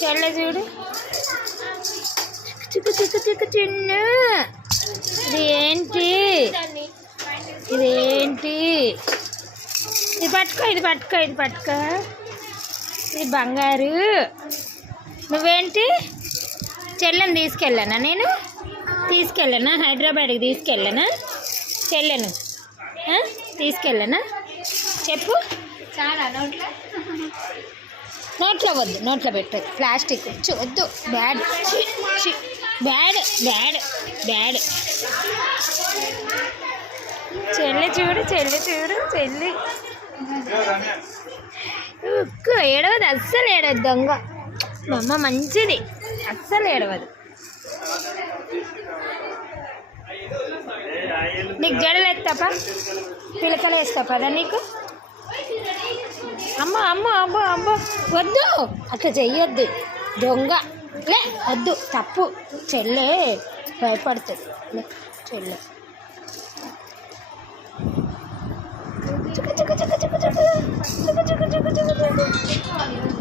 చెల్లె చూడు చిక్కు చిక్కు చిక్కు చిన్న. ఇది ఏంటి ఇదేంటి? ఇది పట్టుకో ఇది పట్టుకో ఇది పట్టుకో. ఇది బంగారు. నువ్వేంటి? చెల్లెని తీసుకెళ్ళానా? నేను తీసుకెళ్ళానా? హైదరాబాద్కి తీసుకెళ్ళానా? చెల్లెను తీసుకెళ్ళానా? చెప్పు. చాలా నోట్లో నోట్లో వద్దు, నోట్లో పెట్టదు. ప్లాస్టిక్ వద్దు. Bad bad bad bad. చెల్లి చూడు చెల్లి చూడు చెల్లి. ఉక్కు ఏడవదు, అస్సలు ఏడవద్దు. దొంగ మా అమ్మ మంచిది, అస్సలు ఏడవదు. నీకు జడలు ఎత్తాపా, పిలకలు వేస్తా పదా నీకు. అమ్మ అమ్మ అమ్మ అమ్మ వద్దు, అట్లా చెయ్యొద్దు. దొంగ లే, వద్దు, తప్పు. చెల్లె భయపడుతుంది. చెల్లె చుక్క చుక్క చుక్క చుక్క చుక్క చుక్క చుక్క చుక్క చుక్క చుక్క.